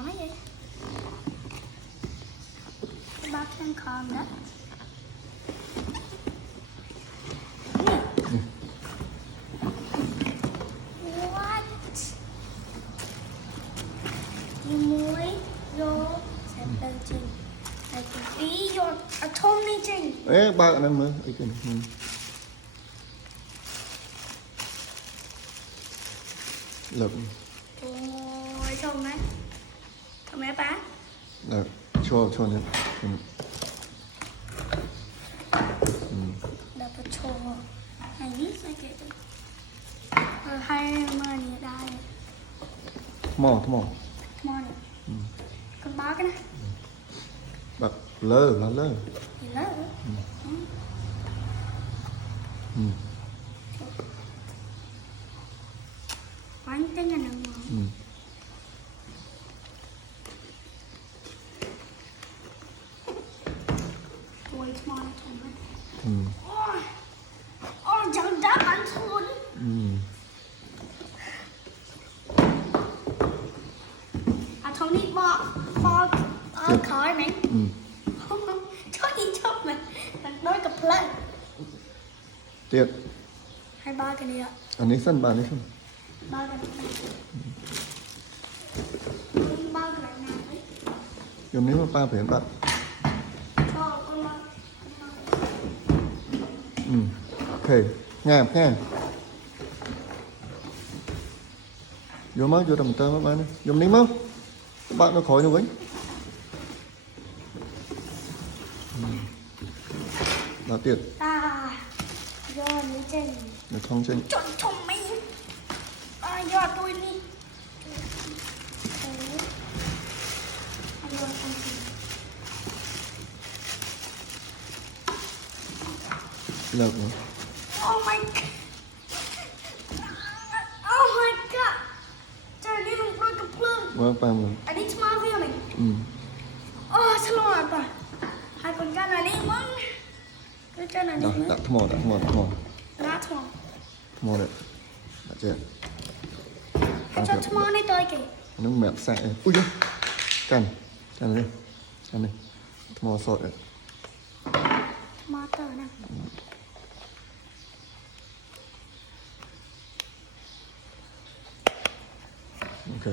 con ấy vậy. Bác đang con đó. What? Đi muối vô sẽ lên trình. Này cũng tí vô thơm đi trình. Ê, ba cái này mới. Ý cái này. Lực. Ôi, thơm đấy. Thơm đấy bác. Được, cho nhé. Đập vào cho. Này nít ra kìa. Hai mà nhỉ đây. Mò. Come on. Con bó cái này. Bật lơ. Thì lỡ. Quánh cái nhà nằm mà. Ôi, come on. Ôi, chẳng đá bắn xuống. Không đi bỏ khỏi mình. Cho đi cho mình đôi cặp lên. Tiệt. Hai ba cái này ạ. Anh ấy sân, bà ấy sân. Ba cái này. Ba cái này nào đấy. Dùng nếu mà ba phải bạn. Cho con ba. Ok, nghe. Vô máu, vô tầm tơ mấy bạn. Dùng nín máu. Các bạn nó khỏi nó quýnh. Đó tiệt. Vô ní trên. Được không trên. Chọn thông minh. Vô tôi đi. Lợp nữa. Oh my god. Oh my god. Trời đi mình đôi cặp lưng. Vâng, ba mình. Anh đi smart với mình. Sao rồi bà. Hai con gà này đi mong. Cứ cho này đi. Đó, đặt thmò. Đã thua. Thmò đấy. Đã chưa? Hãy cho thua này tôi kìa. Nó mẹp sạch. Ui chứ. Cằn đi. Thmò sợi đấy. Thua tờ nè. Ok.